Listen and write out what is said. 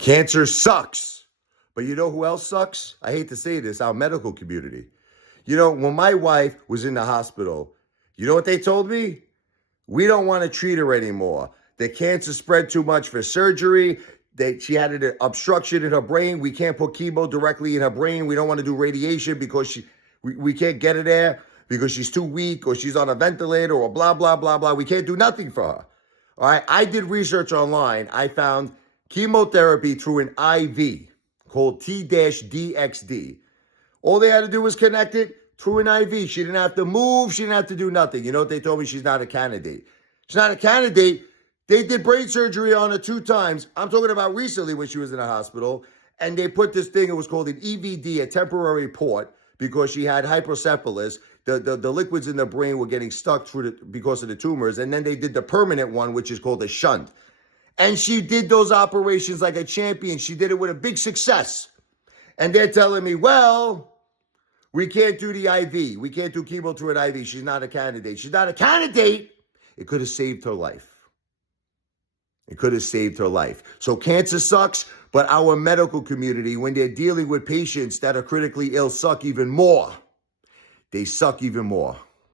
Cancer sucks. But you know who else sucks? I hate to say this, our medical community. You know, when my wife was in the hospital, you know what they told me? We don't want to treat her anymore. The cancer spread too much for surgery. She had an obstruction in her brain. We can't put chemo directly in her brain. We don't want to do radiation because we can't get her there because she's too weak or she's on a ventilator or blah, blah, blah, blah. We can't do nothing for her. All right. I did research online. I found chemotherapy through an IV called T-DXD. All they had to do was connect it through an IV. She didn't have to move. She didn't have to do nothing. You know what they told me? She's not a candidate. She's not a candidate. They did brain surgery on her 2 times. I'm talking about recently when she was in the hospital. And they put this thing, it was called an EVD, a temporary port, because she had hydrocephalus. The liquids in the brain were getting stuck because of the tumors. And then they did the permanent one, which is called a shunt. And she did those operations like a champion. She did it with a big success. And they're telling me, well, we can't do the IV. We can't do chemo through an IV. She's not a candidate. She's not a candidate. It could have saved her life. It could have saved her life. So cancer sucks, but our medical community, when they're dealing with patients that are critically ill, suck even more. They suck even more.